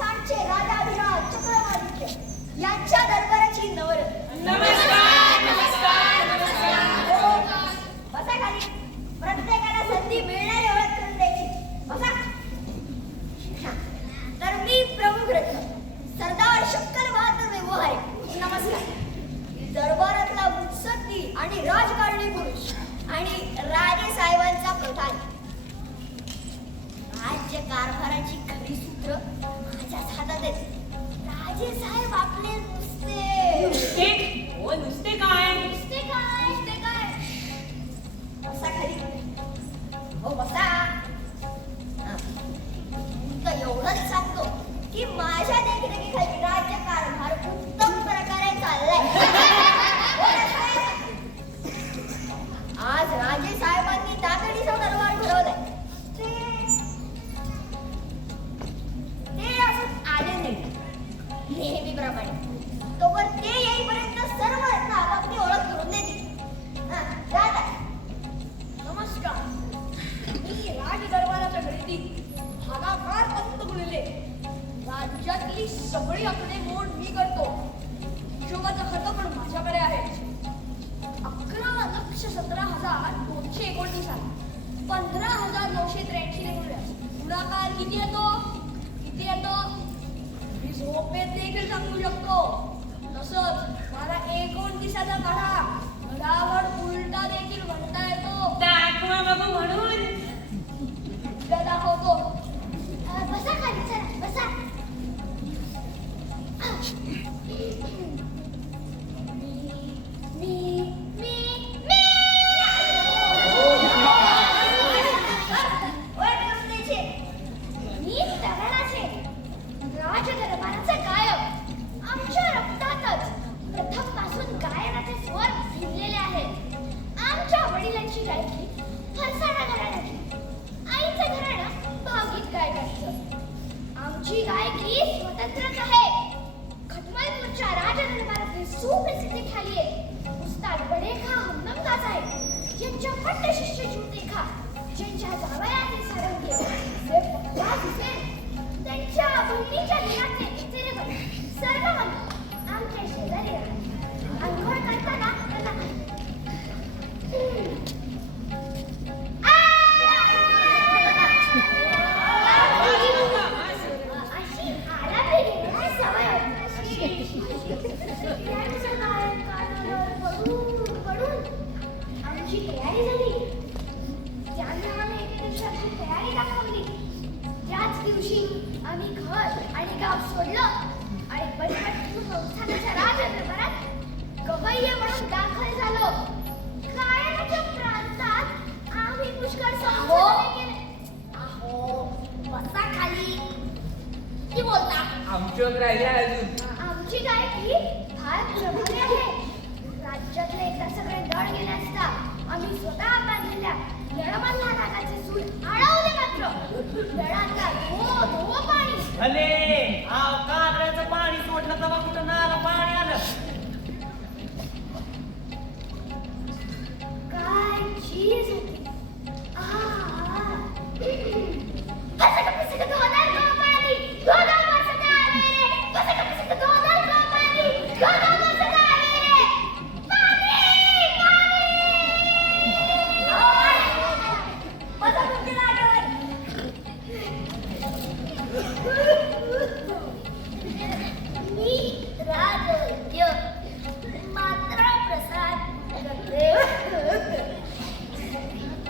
अवस्थांचे राजाधिराज चक्रवर्ती यांच्या दरबाराची नवर. नमस्कार नमस्कार नमस्कार. बसा खाली. प्रत्येकाला संधी मिळणारी ओळख करून द्यायची. बसा. तर मी प्रमुख रत्न सरदार शक्कर बहादूर व्यवहारे. नमस्कार. दरबारातला मुत्सद्दी आणि राजकारणी पुरुष आणि राजे साहेबांचा प्रधान. राज्य कारभाराची खरी सूत्र माझ्याच हातात आहेत. राजे साहेब आपले नुसते हो नुसते काय नुसते काय बसा खाली. हो बसा. तर एवढंच सांगतो की माझ्या देखरेखीखाली राज्य कारभार उत्तम प्रकारे चाललाय. आज राजे साहेबांनी तातडीचा दरबार भरवलाय. ते असं आले नाही नेहमीप्रमाणे. तोवर ते येईपर्यंत सर्व रत्न आपापली ओळख करून देतील. नमस्कार. मी राजदरबाराच्या घडीतील भागाकार पंत गुणले. राज्यातली सगळी आकडेमोड मी करतो. हिशोबाचं खातं पण माझ्याकडे आहे. 11,17,229 आला. 15,983 ने गुणाकार किती येतो? मी झोपेत देखील सांगू शकतो. तसंच मला 29चा काढा घडावड उलटा देखील म्हणता येतो. दाखवा बाबू म्हणून दाखवतो. बसा खाली. चला बसा. राजदरबाराचा गायक. आमच्या रक्तातच प्रथमपासून गायनाचे स्वर भिनलेले आहेत. आमच्या वडिलांची गायकी फरसाणा घराण्याची. आईचं घराणं भावगीत गायकांचं. आमची गायकी स्वतंत्रच आहे. खटमलपूरच्या राजदरबारातील सुप्रसिद्ध ख्याली उस्ताद बडेखा हमनमताज आहेत. यांच्या पट्ट शिष्य ज्योतिखा, ज्यांच्या जावयाचे सारंगी जे पकवाज हुसेन, त्यांच्या बहिणीच्या दिनाचे एचेरेबल सर्वमंत आमच्या शेजारी राहतात. अंघोळ करताना त्यांना अशी आलापी घेण्याची सवय होती. त्यांचं गायन कानावर पडून आमची तयारी झाली. त्यांना आम्ही एके दिवसाची तयारी दाखवली. त्याच दिवशी आम्ही घर आणि गाव सोडलं आणि बळीपट्टू संस्थानाच्या राजदरबारात गवय्ये म्हणून दाखल झालो. गायनाच्या प्रांतात आम्ही पुष्कळ संशोधन केले. अहो बसा खाली. की बोलता? आमच्यात राहिले अजून. आमची गायकी फार प्रभावी आहे. राज्यातले इतर सगळे दळ गेले असता आम्ही स्वतः बांधलेल्या येळमल्ला नागाचे सूर अडवले. मात्र दळांना धो पाणी. भले कालव्याचं पाणी सोडलं तेव्हा कुठं नाला पाणी आलं. काय चीज होती.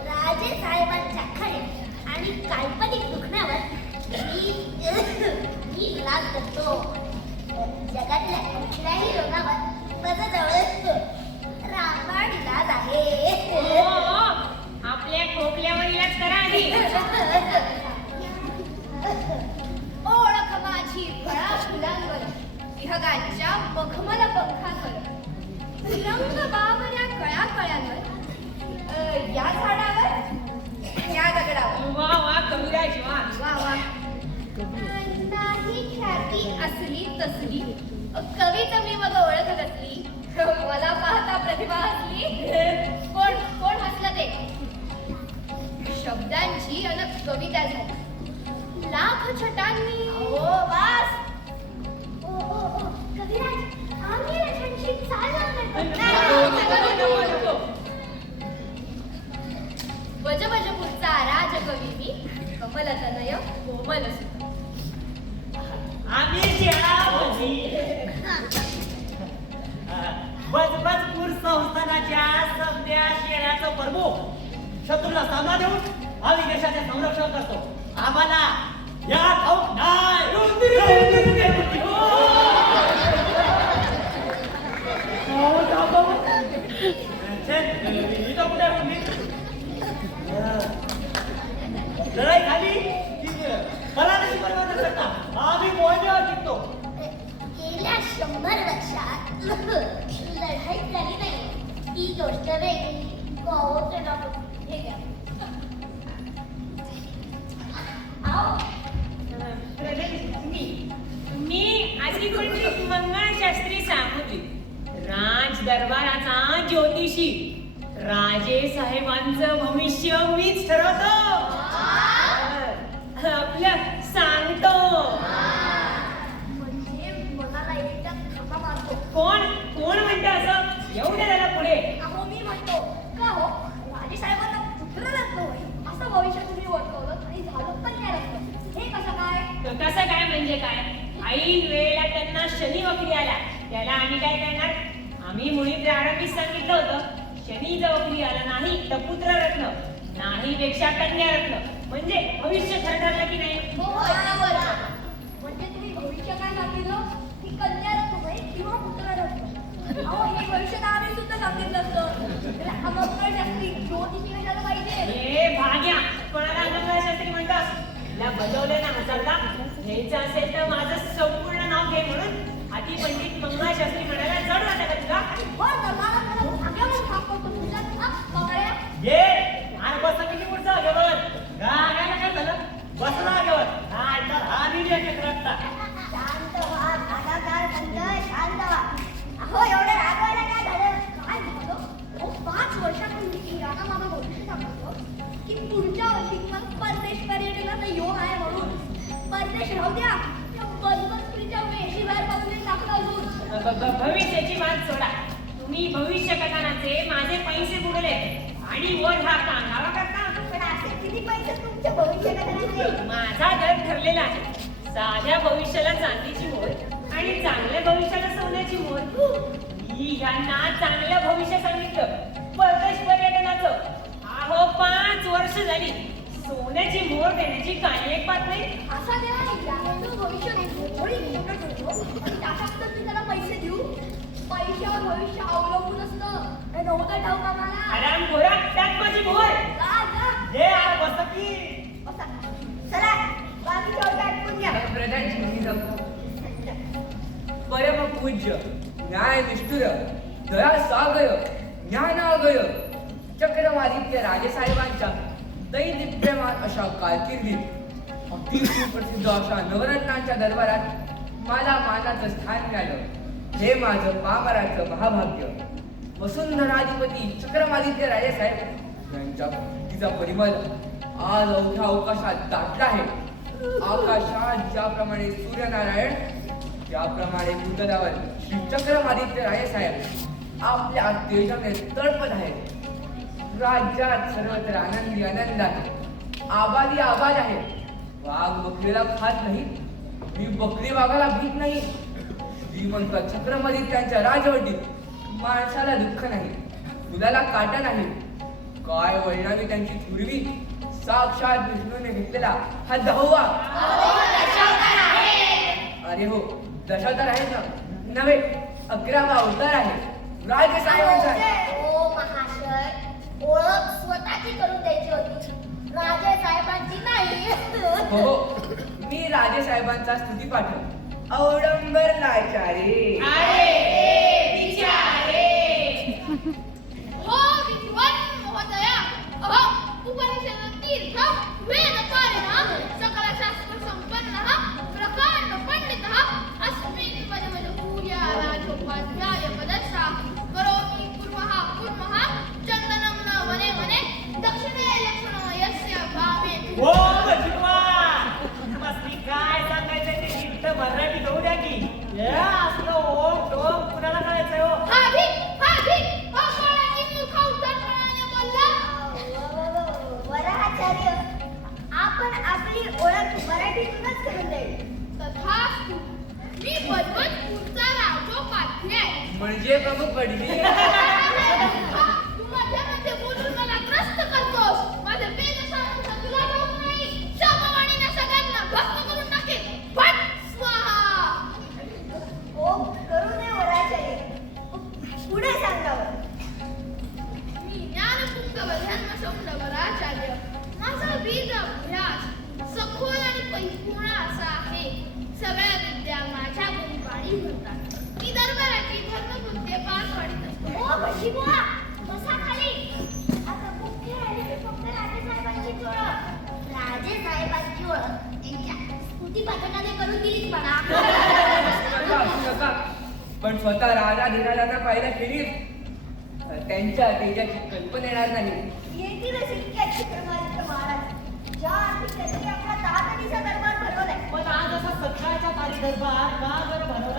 राजे साहेबांच्या खऱ्या आणि काल्पनिक दुखण्यावर मी इलाज करतो. जगातल्या कुठल्याही रोगावर माझ्याजवळ रामबाण इलाज आहे. आपल्या खोकल्यावर इलाज करा आधी. ओळख माझी फळा फुलांवर, विहगाच्या मखमल पंखांवर, रंग बावऱ्या कळ्या कळ्यांवर, या झाडावर, या दगडावर. वा वा कविराज वा. वा वा. नाही ख्याती असली तसली, कवीच मी मग ओळख कसली, मला पाहता प्रतिभा हसली. कोण हसलं ते? शब्दांची अन कविता झाली. लाख छटांनी बस प्रमुख शत्रूला सामना देऊन आम्ही देशाचे संरक्षण करतो. आम्हाला या ठाऊक नाही. लढाई झाली की पराजय परिवर्तन करता आम्ही मोहिमेवर जिंकतो. गेल्या 100 वर्षात लढाई झाली नाही ही गोष्ट वेगळी. गावाचे नाव हे घ्या. आओ मी आधी पंडित मंगळशास्त्री सामुद्री, राज दरबाराचा ज्योतिषी, राजे साहेबांचं भविष्य मीच ठरवतो. आपलं सांगतो. म्हणजे मला एकदा थापा मारतो. कोण कोण म्हणतं असं? एवढ्या त्याला पुढे. अहो मी म्हणतो का हो राजे साहेबांना पुत्ररत्न होईल असं भविष्य तुम्ही वर्तवलं आणि झालं कन्यारत्न. हे कसं काय? कसं काय म्हणजे काय? ऐन वेळेला त्यांना शनी वक्री आला, त्याला आम्ही काय करणार? आम्ही मुळी प्रारंभीच सांगितलं होतं, शनी जर वक्री आला नाही तर पुत्ररत्न, नाही पेक्षा कन्यारत्न, म्हणजे भविष्य ठरलं की नाही? हो बरोबर. म्हणजे तुम्ही भविष्य काय सांगितलं की कन्यारत्न होईल किंवा पुत्ररत्न. अहो हे भविष्य तर आम्ही सुद्धा सांगितलं असतं. मंगळशास्त्री ज्योतिषीने झालं पाहिजे. हे भाग्या, कोणाला मंगळशास्त्री म्हणतात? तिला बजावलं ना हजारदा. घ्यायचं असेल तर माझं संपूर्ण नाव घे म्हणून आधी पंडित मंगळशास्त्री म्हणायला जड वाटत का तुला? बरं तर मला भाग्यावर थापवतो तुझ्या कमळ्या. ये आणि बस किती पुढचा घेवर गाण्याला काय झालं? बसला घेवर काय तर हा निर्णय करता. शांत व्हा घाटाकार बंद शांत व्हा. अहो एवढं रागवायला काय झालं? काय झालं? अहो 5 वर्षापूर्वी रागा माझं भविष्य सांगतो की पुढच्या वर्षी मला परदेश पर्यटनाचा योग आहे म्हणून. परदेश राहू द्या त्या बदबस्त्रीच्या वेशी बाहेर बसले टाकलं अजून. भविष्याची बात सोडा. तुम्ही भविष्य कथनाचे माझे पैसे बुडले आणि वर हा कांगावा करता. पण असे किती पैसे तुमच्या भविष्य करण्याचे? माझा दर ठरलेला आहे. साध्या भविष्याला चांदीची मोर आणि चांगल्या भविष्याला सोन्याची मोर. मी ह्यांना चांगलं भविष्य सांगितलं, परदेश पर्यटनाचं. अहो 5 वर्ष झाली सोन्याची मोर देण्याची काही एक बात नाही. असा देवा याचं भविष्य थोडी मोठं ठरतो आणि त्याच्यात मी त्याला पैसे देऊ. पैशावर भविष्य अवलंबून असतं. हे नव्हतं ठाऊक आम्हाला. आराम खोरा, त्यात माझी मोर. जा जा ये आ बस की. बसा. चला बाकी थोडं ऐकून घ्या. परम पूज्य न्याय निष्ठुर दया सागर ज्ञानागय चक्रवादित्य राजेसाहेबांच्या दैदिप्यमान अशा कारकिर्दीत अति सुप्रसिद्ध अशा नवरत्नांच्या दरबारात मला मानाचं स्थान मिळालं. हे माझं पामराचं महाभाग्य. वसुंधराधिपती चक्रवादित्य राजेसाहेब यांच्या भक्तीचा परिमल आज अवघ्या अवकाशात दाटला आहे. आकाशात ज्याप्रमाणे सूर्यनारायण त्याप्रमाणे भूतलावर श्री चक्रवादित्य राजेसाहेब आपल्या तेजाने तळपत आहेत. राज्यात सर्वत्र आनंदी आनंद आहे. आबादी आबाद आहे. वाघ बकरीला खात नाही, मी बकरी वाघाला भीत नाही. श्रीमंत चक्रवादित्यांच्या राजवटीत माणसाला दुःख नाही, फुलाला काटा नाही. काय वडिलांनी त्यांची पूर्वी साक्षात विष्णूने घेतलेला हा 10वा. अरे हो, दशावतार आहेत ना, नव्हे 11वा अवतार आहे राजेसाहेबांचा. ओ महाशय, ओळख स्वतःची करून द्यायची होती, राजे साहेबांची नाही. हो, मी राजेसाहेबांचा स्तुतीपाठ अवडंबर लाचारे. हो विद्वान महोदया, अहो उपनिषद तीर्थम वेद पारिणः सकल शास्त्र संपन्नः प्रकांड पंडितः अस्मिन् वजवज पूजा राजोपाध्याय पदस्था करोमि कुर्मः चन्दनं न वने वने दक्षिणे लक्ष्मणो यस्य भावे. ओ बचितवा, मस्ती काय सांगायचं ते नीट मराठी होऊ द्या की. हे असलं ओम टोम कुणाला कळायचंय हो? हावी अकाळाची मूर्ख उद्धटपणाने बोलला. वराहाचार्य, आपण आपली ओळख मराठीतूनच करून द्यावी. तथास्तु. मी बदबदपूरचा राजोपाध्याय. म्हणजे प्रमुख पडली. तू मध्ये मध्ये बोलून मला काहीही म्हणतात. मी दरबाराची धर्मकृत्ये पार पाडीत असतो. ओ भटजी बुवा, बसा खाली. आता मुख्य राहिलेली फक्त राजेसाहेबांचीच ओळख. राजेसाहेबांची ओळख त्यांच्या स्तुतीपाठकाने करून दिलीच म्हणा. असू नका. पण स्वतः राजा धीराजांना पाहिल्या खेरीज त्यांच्या तेजाची कल्पना येणार नाही. येतीलच इतक्यात विक्रमादित्य महाराज. ज्या अर्थी त्यांनी आपला 10 तडीचा दरबार भरवलाय. पण आज असा सकाळच्या तारी दरबार का बरं भरवला